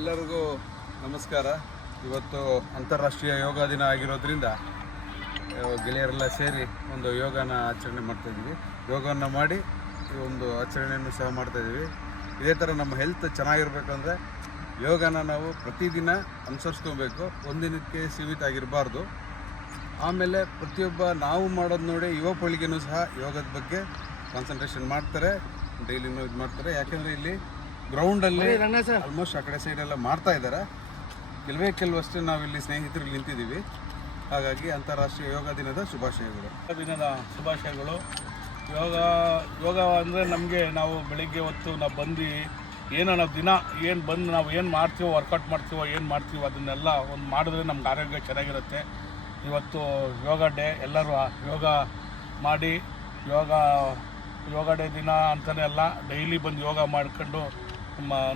ಎಲ್ಲರಿಗೂ ನಮಸ್ಕಾರ. ಇವತ್ತು ಅಂತಾರಾಷ್ಟ್ರೀಯ ಯೋಗ ದಿನ ಆಗಿರೋದ್ರಿಂದ ಗೆಳೆಯರೆಲ್ಲ ಸೇರಿ ಒಂದು ಯೋಗನ ಆಚರಣೆ ಮಾಡ್ತಾಯಿದ್ದೀವಿ. ಯೋಗವನ್ನು ಮಾಡಿ ಈ ಒಂದು ಆಚರಣೆಯನ್ನು ಸಹ ಮಾಡ್ತಾಯಿದ್ದೀವಿ. ಇದೇ ಥರ ನಮ್ಮ ಹೆಲ್ತ್ ಚೆನ್ನಾಗಿರ್ಬೇಕಂದ್ರೆ ಯೋಗನ ನಾವು ಪ್ರತಿದಿನ ಅನುಸರಿಸ್ಕೊಬೇಕು, ಒಂದಿನಕ್ಕೆ ಸೀಮಿತ ಆಗಿರಬಾರ್ದು. ಆಮೇಲೆ ಪ್ರತಿಯೊಬ್ಬ ನಾವು ಮಾಡೋದು ನೋಡಿ ಯುವ ಪೀಳಿಗೆನೂ ಸಹ ಯೋಗದ ಬಗ್ಗೆ ಕಾನ್ಸಂಟ್ರೇಷನ್ ಮಾಡ್ತಾರೆ, ಡೈಲಿನೂ ಇದು ಮಾಡ್ತಾರೆ. ಯಾಕೆಂದರೆ ಇಲ್ಲಿ ಗ್ರೌಂಡಲ್ಲಿ ಆಲ್ಮೋಸ್ಟ್ ಆ ಕಡೆ ಸೈಡೆಲ್ಲ ಮಾಡ್ತಾ ಇದ್ದಾರೆ. ಕೆಲವಷ್ಟೇ ನಾವಿಲ್ಲಿ ಸ್ನೇಹಿತರು ನಿಂತಿದ್ದೀವಿ. ಹಾಗಾಗಿ ಅಂತಾರಾಷ್ಟ್ರೀಯ ಯೋಗ ದಿನದ ಶುಭಾಶಯಗಳು. ಯೋಗ ಅಂದರೆ ನಮಗೆ ನಾವು ಬೆಳಿಗ್ಗೆ ಹೊತ್ತು ನಾವು ಬಂದು ನಾವು ದಿನ ನಾವು ಏನು ಮಾಡ್ತೀವೋ, ವರ್ಕೌಟ್ ಮಾಡ್ತೀವೋ, ಏನು ಮಾಡ್ತೀವೋ ಅದನ್ನೆಲ್ಲ ಒಂದು ಮಾಡಿದ್ರೆ ನಮ್ಗೆ ಆರೋಗ್ಯ ಚೆನ್ನಾಗಿರುತ್ತೆ. ಇವತ್ತು ಯೋಗ ಡೇ, ಎಲ್ಲರೂ ಯೋಗ ಮಾಡಿ ಯೋಗ ಡೇ ದಿನ ಅಂತಲೇ ಅಲ್ಲ, ಡೈಲಿ ಬಂದು ಯೋಗ ಮಾಡ್ಕೊಂಡು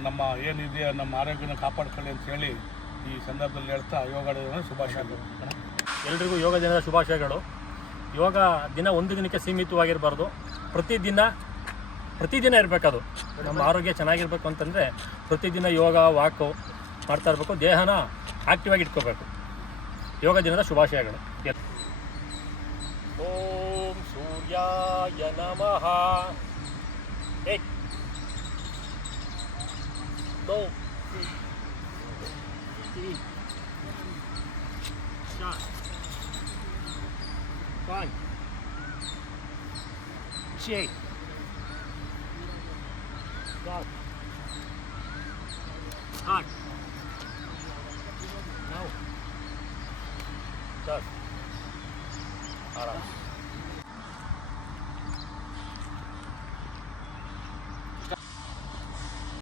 ನಮ್ಮ ಏನಿದೆಯೋ ನಮ್ಮ ಆರೋಗ್ಯನ ಕಾಪಾಡ್ಕೊಳ್ಳಿ ಅಂತೇಳಿ ಈ ಸಂದರ್ಭದಲ್ಲಿ ಹೇಳ್ತಾ ಯೋಗ ದಿನದ ಶುಭಾಶಯಗಳು. ಎಲ್ರಿಗೂ ಯೋಗ ದಿನದ ಶುಭಾಶಯಗಳು. ಯೋಗ ದಿನ ಒಂದು ದಿನಕ್ಕೆ ಸೀಮಿತವಾಗಿರಬಾರ್ದು, ಪ್ರತಿದಿನ ಇರಬೇಕದು. ನಮ್ಮ ಆರೋಗ್ಯ ಚೆನ್ನಾಗಿರ್ಬೇಕು ಅಂತಂದರೆ ಪ್ರತಿದಿನ ಯೋಗ ವಾಕು ಮಾಡ್ತಾ ಇರಬೇಕು, ದೇಹನ ಆಕ್ಟಿವಾಗಿ ಇಟ್ಕೋಬೇಕು. ಯೋಗ ದಿನದ ಶುಭಾಶಯಗಳು. ಓಂ ಸೂರ್ಯಾಯ ನಮಃ. 1 2 3 4 5 6 7 8